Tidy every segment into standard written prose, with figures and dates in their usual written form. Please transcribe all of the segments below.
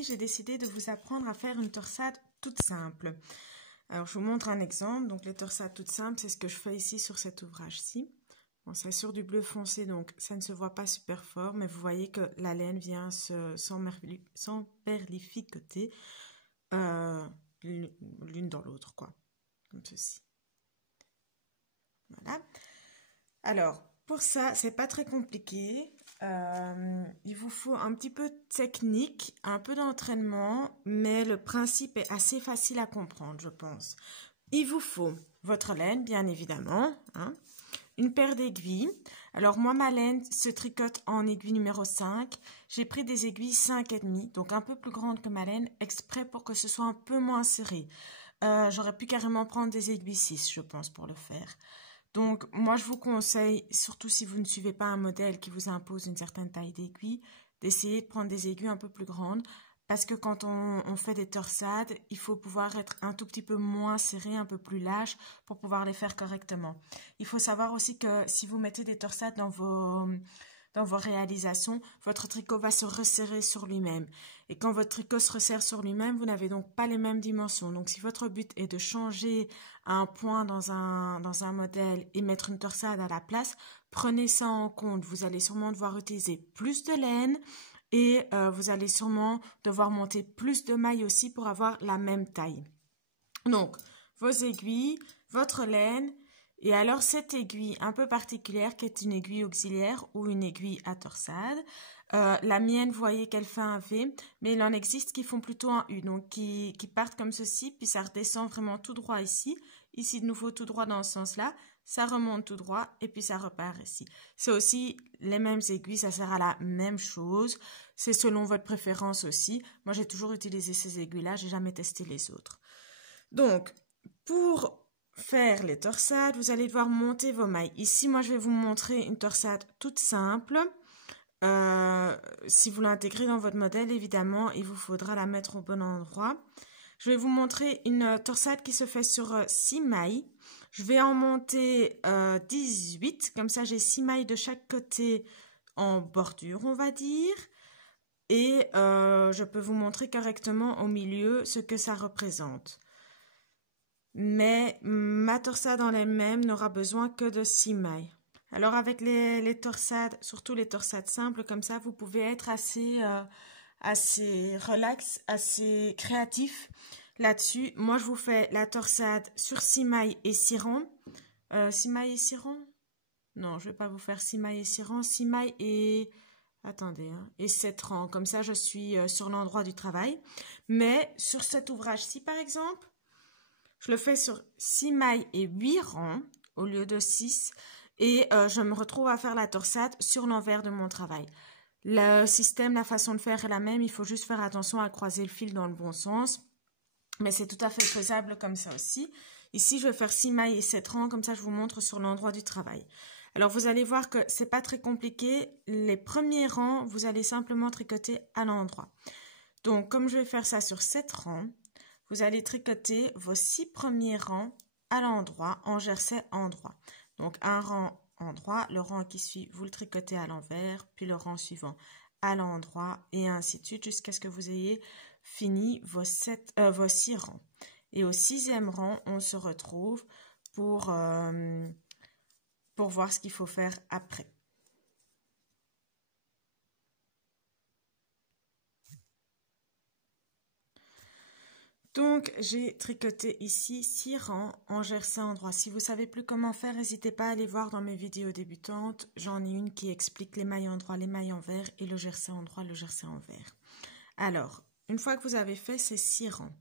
J'ai décidé de vous apprendre à faire une torsade toute simple. Alors, je vous montre un exemple. Donc, les torsades toutes simples, c'est ce que je fais ici sur cet ouvrage-ci. Bon, c'est sur du bleu foncé, donc ça ne se voit pas super fort, mais vous voyez que la laine vient s'emperlificoter l'une dans l'autre, quoi. Comme ceci. Voilà. Alors, pour ça, c'est pas très compliqué. Il vous faut un petit peu de technique, un peu d'entraînement, mais le principe est assez facile à comprendre, je pense. Il vous faut votre laine, bien évidemment, hein, une paire d'aiguilles. Alors, moi, ma laine se tricote en aiguille numéro 5. J'ai pris des aiguilles 5,5, donc un peu plus grandes que ma laine, exprès pour que ce soit un peu moins serré. J'aurais pu carrément prendre des aiguilles 6, je pense, pour le faire. Donc, moi, je vous conseille, surtout si vous ne suivez pas un modèle qui vous impose une certaine taille d'aiguille, d'essayer de prendre des aiguilles un peu plus grandes. Parce que quand on fait des torsades, il faut pouvoir être un tout petit peu moins serré, un peu plus lâche pour pouvoir les faire correctement. Il faut savoir aussi que si vous mettez des torsades dans vos réalisations, votre tricot va se resserrer sur lui-même. Et quand votre tricot se resserre sur lui-même, vous n'avez donc pas les mêmes dimensions. Donc, si votre but est de changer un point dans un modèle et mettre une torsade à la place, prenez ça en compte. Vous allez sûrement devoir utiliser plus de laine et vous allez sûrement devoir monter plus de mailles aussi pour avoir la même taille. Donc, vos aiguilles, votre laine. Et alors, cette aiguille un peu particulière qui est une aiguille auxiliaire ou une aiguille à torsade, la mienne, vous voyez qu'elle fait un V, mais il en existe qui font plutôt un U, donc qui partent comme ceci, puis ça redescend vraiment tout droit ici, ici de nouveau tout droit dans ce sens-là, ça remonte tout droit et puis ça repart ici. C'est aussi les mêmes aiguilles, ça sert à la même chose, c'est selon votre préférence aussi. Moi, j'ai toujours utilisé ces aiguilles-là, j'ai jamais testé les autres. Donc, pour faire les torsades, vous allez devoir monter vos mailles. Ici, moi, je vais vous montrer une torsade toute simple. Si vous l'intégrez dans votre modèle, évidemment, il vous faudra la mettre au bon endroit. Je vais vous montrer une torsade qui se fait sur 6 mailles. Je vais en monter 18, comme ça j'ai 6 mailles de chaque côté en bordure, on va dire. Et je peux vous montrer correctement au milieu ce que ça représente. Mais ma torsade en elle-même n'aura besoin que de 6 mailles. Alors avec les torsades, surtout les torsades simples comme ça, vous pouvez être assez relax, assez créatif là-dessus. Moi, je vous fais la torsade sur 6 mailles et 6 rangs. 6 mailles et 6 rangs? Non, je ne vais pas vous faire 6 mailles et 6 rangs. 6 mailles et... Attendez, hein, et 7 rangs. Comme ça, je suis sur l'endroit du travail. Mais sur cet ouvrage-ci, par exemple, je le fais sur 6 mailles et 8 rangs au lieu de 6. Et je me retrouve à faire la torsade sur l'envers de mon travail. Le système, la façon de faire est la même. Il faut juste faire attention à croiser le fil dans le bon sens. Mais c'est tout à fait faisable comme ça aussi. Ici, je vais faire 6 mailles et 7 rangs. Comme ça, je vous montre sur l'endroit du travail. Alors, vous allez voir que c'est pas très compliqué. Les premiers rangs, vous allez simplement tricoter à l'endroit. Donc, comme je vais faire ça sur 7 rangs, vous allez tricoter vos 6 premiers rangs à l'endroit, en jersey endroit. Donc, un rang endroit, le rang qui suit, vous le tricotez à l'envers, puis le rang suivant à l'endroit, et ainsi de suite, jusqu'à ce que vous ayez fini vos 6 rangs. Et au 6e rang, on se retrouve pour voir ce qu'il faut faire après. Donc, j'ai tricoté ici 6 rangs en jersey endroit. Si vous ne savez plus comment faire, n'hésitez pas à aller voir dans mes vidéos débutantes. J'en ai une qui explique les mailles endroit, les mailles envers et le jersey endroit, le jersey envers. Alors, une fois que vous avez fait ces 6 rangs,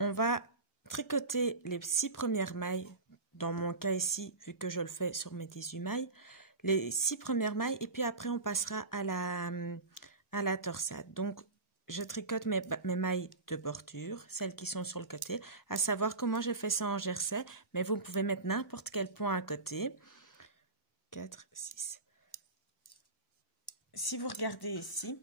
on va tricoter les 6 premières mailles. Dans mon cas ici, vu que je le fais sur mes 18 mailles, les 6 premières mailles et puis après on passera à la torsade. Donc, je tricote mes mailles de bordure, celles qui sont sur le côté, à savoir comment j'ai fait ça en jersey, mais vous pouvez mettre n'importe quel point à côté. 4, 6. Si vous regardez ici,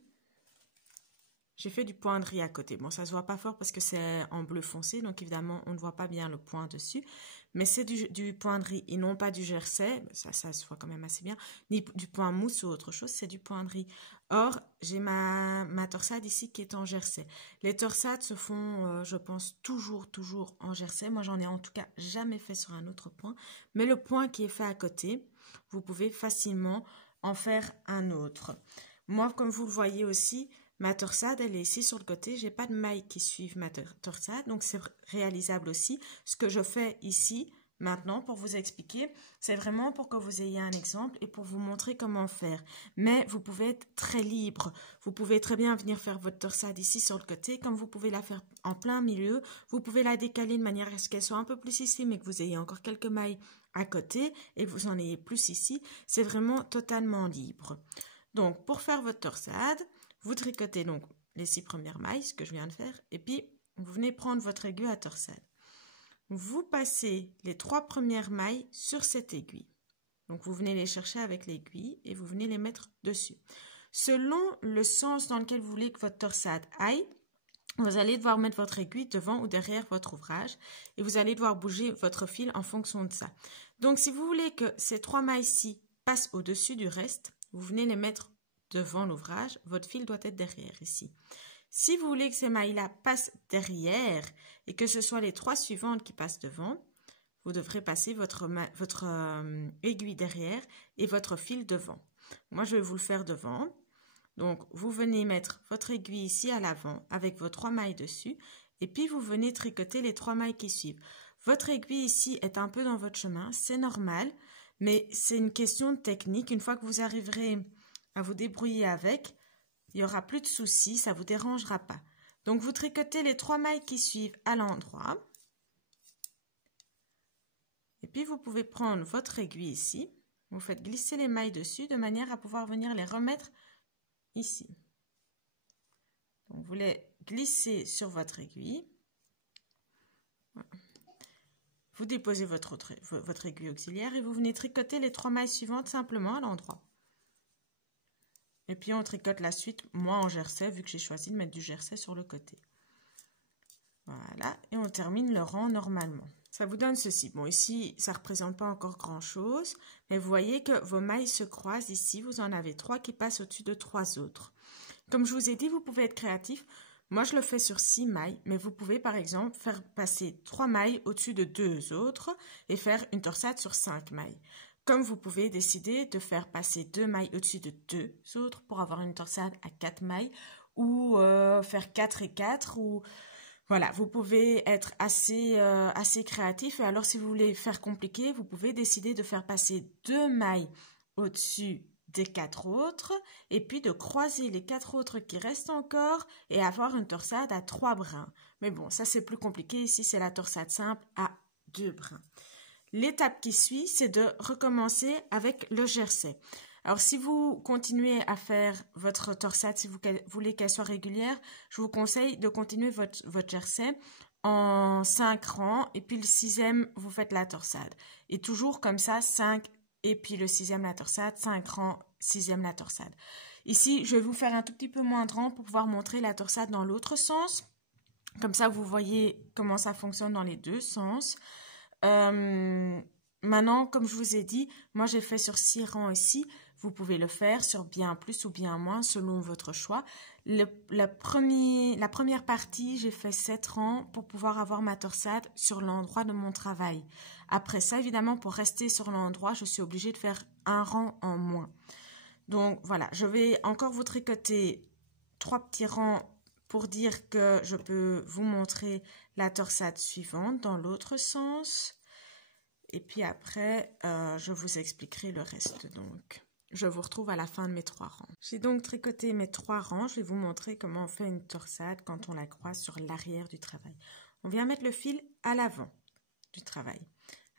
j'ai fait du point de riz à côté. Bon, ça se voit pas fort parce que c'est en bleu foncé, donc évidemment, on ne voit pas bien le point dessus. Mais c'est du point de riz et non pas du jersey. Ça se voit quand même assez bien. Ni du point mousse ou autre chose, c'est du point de riz. Or, j'ai ma torsade ici qui est en jersey. Les torsades se font, je pense, toujours en jersey. Moi, j'en ai en tout cas jamais fait sur un autre point. Mais le point qui est fait à côté, vous pouvez facilement en faire un autre. Moi, comme vous le voyez aussi, ma torsade, elle est ici sur le côté. J'ai pas de mailles qui suivent ma torsade, donc c'est réalisable aussi. Ce que je fais ici, maintenant, pour vous expliquer, c'est vraiment pour que vous ayez un exemple et pour vous montrer comment faire. Mais vous pouvez être très libre. Vous pouvez très bien venir faire votre torsade ici sur le côté, comme vous pouvez la faire en plein milieu. Vous pouvez la décaler de manière à ce qu'elle soit un peu plus ici, mais que vous ayez encore quelques mailles à côté et que vous en ayez plus ici. C'est vraiment totalement libre. Donc, pour faire votre torsade, vous tricotez donc les 6 premières mailles, ce que je viens de faire, et puis vous venez prendre votre aiguille à torsade. Vous passez les 3 premières mailles sur cette aiguille. Donc vous venez les chercher avec l'aiguille et vous venez les mettre dessus. Selon le sens dans lequel vous voulez que votre torsade aille, vous allez devoir mettre votre aiguille devant ou derrière votre ouvrage et vous allez devoir bouger votre fil en fonction de ça. Donc si vous voulez que ces 3 mailles-ci passent au-dessus du reste, vous venez les mettre devant l'ouvrage, votre fil doit être derrière ici. Si vous voulez que ces mailles-là passent derrière et que ce soit les 3 suivantes qui passent devant, vous devrez passer votre aiguille derrière et votre fil devant. Moi, je vais vous le faire devant. Donc, vous venez mettre votre aiguille ici à l'avant avec vos 3 mailles dessus et puis vous venez tricoter les 3 mailles qui suivent. Votre aiguille ici est un peu dans votre chemin, c'est normal, mais c'est une question de technique. Une fois que vous arriverez à vous débrouiller avec, il n'y aura plus de soucis, ça ne vous dérangera pas. Donc, vous tricotez les 3 mailles qui suivent à l'endroit. Et puis, vous pouvez prendre votre aiguille ici. Vous faites glisser les mailles dessus de manière à pouvoir venir les remettre ici. Donc, vous les glissez sur votre aiguille. Voilà. Vous déposez votre aiguille auxiliaire et vous venez tricoter les 3 mailles suivantes simplement à l'endroit. Et puis on tricote la suite, moi en jersey, vu que j'ai choisi de mettre du jersey sur le côté. Voilà, et on termine le rang normalement. Ça vous donne ceci. Bon, ici, ça ne représente pas encore grand-chose, mais vous voyez que vos mailles se croisent ici. Vous en avez 3 qui passent au-dessus de 3 autres. Comme je vous ai dit, vous pouvez être créatif. Moi, je le fais sur 6 mailles, mais vous pouvez, par exemple, faire passer 3 mailles au-dessus de 2 autres et faire une torsade sur 5 mailles. Comme vous pouvez décider de faire passer 2 mailles au-dessus de 2 autres pour avoir une torsade à 4 mailles ou faire 4 et 4 ou voilà, vous pouvez être assez créatif et alors si vous voulez faire compliqué, vous pouvez décider de faire passer 2 mailles au-dessus des 4 autres et puis de croiser les 4 autres qui restent encore et avoir une torsade à 3 brins. Mais bon, ça c'est plus compliqué, ici c'est la torsade simple à 2 brins. L'étape qui suit, c'est de recommencer avec le jersey. Alors, si vous continuez à faire votre torsade, si vous voulez qu'elle soit régulière, je vous conseille de continuer votre jersey en 5 rangs et puis le 6e, vous faites la torsade. Et toujours comme ça, 5 et puis le 6e la torsade, 5 rangs, 6e la torsade. Ici, je vais vous faire un tout petit peu moins de rangs pour pouvoir montrer la torsade dans l'autre sens. Comme ça, vous voyez comment ça fonctionne dans les deux sens. Maintenant, comme je vous ai dit, moi j'ai fait sur 6 rangs ici. Vous pouvez le faire sur bien plus ou bien moins selon votre choix. La première partie, j'ai fait 7 rangs pour pouvoir avoir ma torsade sur l'endroit de mon travail. Après ça, évidemment, pour rester sur l'endroit, je suis obligée de faire un rang en moins. Donc voilà, je vais encore vous tricoter 3 petits rangs pour dire que je peux vous montrer la torsade suivante dans l'autre sens. Et puis après, je vous expliquerai le reste. Donc, je vous retrouve à la fin de mes 3 rangs. J'ai donc tricoté mes 3 rangs. Je vais vous montrer comment on fait une torsade quand on la croise sur l'arrière du travail. On vient mettre le fil à l'avant du travail.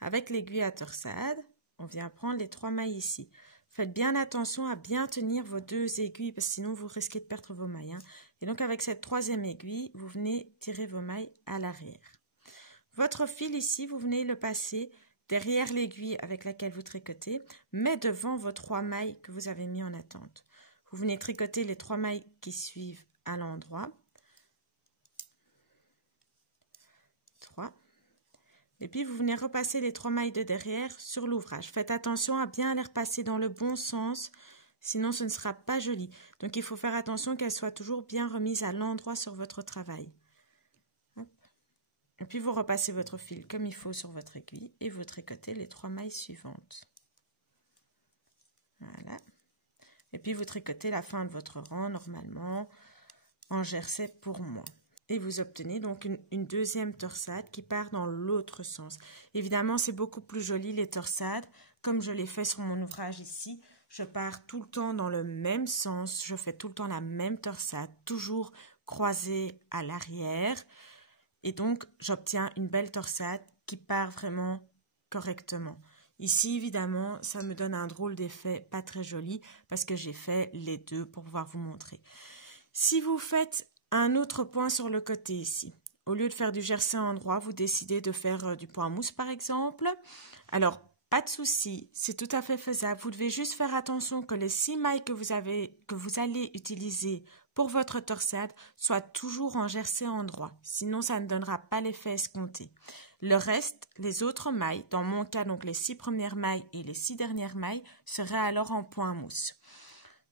Avec l'aiguille à torsade, on vient prendre les 3 mailles ici. Faites bien attention à bien tenir vos 2 aiguilles parce que sinon vous risquez de perdre vos mailles. Et donc avec cette 3e aiguille, vous venez tirer vos mailles à l'arrière. Votre fil ici, vous venez le passer derrière l'aiguille avec laquelle vous tricotez, mais devant vos 3 mailles que vous avez mis en attente. Vous venez tricoter les 3 mailles qui suivent à l'endroit. 3. Et puis, vous venez repasser les 3 mailles de derrière sur l'ouvrage. Faites attention à bien les repasser dans le bon sens, sinon ce ne sera pas joli. Donc, il faut faire attention qu'elles soient toujours bien remises à l'endroit sur votre travail. Hop. Et puis, vous repassez votre fil comme il faut sur votre aiguille et vous tricotez les 3 mailles suivantes. Voilà. Et puis, vous tricotez la fin de votre rang normalement en jersey pour moi. Et vous obtenez donc une deuxième torsade qui part dans l'autre sens. Évidemment, c'est beaucoup plus joli les torsades. Comme je l'ai fait sur mon ouvrage ici, je pars tout le temps dans le même sens. Je fais tout le temps la même torsade, toujours croisée à l'arrière. Et donc, j'obtiens une belle torsade qui part vraiment correctement. Ici, évidemment, ça me donne un drôle d'effet pas très joli parce que j'ai fait les deux pour pouvoir vous montrer. Si vous faites un autre point sur le côté ici, au lieu de faire du jersey endroit, vous décidez de faire du point mousse par exemple. Alors, pas de souci, c'est tout à fait faisable. Vous devez juste faire attention que les 6 mailles que vous allez utiliser pour votre torsade soient toujours en jersey endroit. Sinon, ça ne donnera pas l'effet escompté. Le reste, les autres mailles, dans mon cas, donc les 6 premières mailles et les 6 dernières mailles, seraient alors en point mousse.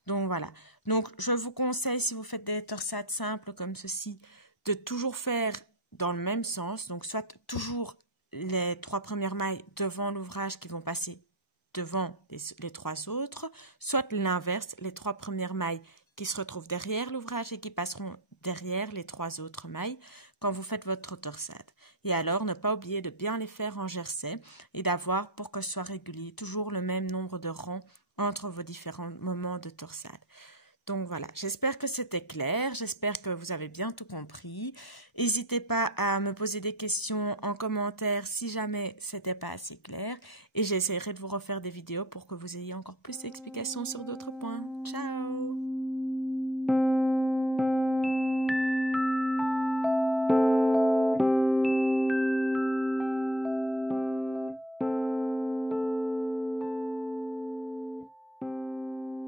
Donc voilà. Donc je vous conseille, si vous faites des torsades simples comme ceci, de toujours faire dans le même sens. Donc soit toujours les 3 premières mailles devant l'ouvrage qui vont passer devant les 3 autres, soit l'inverse, les 3 premières mailles qui se retrouvent derrière l'ouvrage et qui passeront derrière les 3 autres mailles quand vous faites votre torsade. Et alors, ne pas oublier de bien les faire en jersey et d'avoir, pour que ce soit régulier, toujours le même nombre de rangs entre vos différents moments de torsade. Donc voilà, j'espère que c'était clair, j'espère que vous avez bien tout compris. N'hésitez pas à me poser des questions en commentaire si jamais c'était pas assez clair. Et j'essaierai de vous refaire des vidéos pour que vous ayez encore plus d'explications sur d'autres points. Ciao!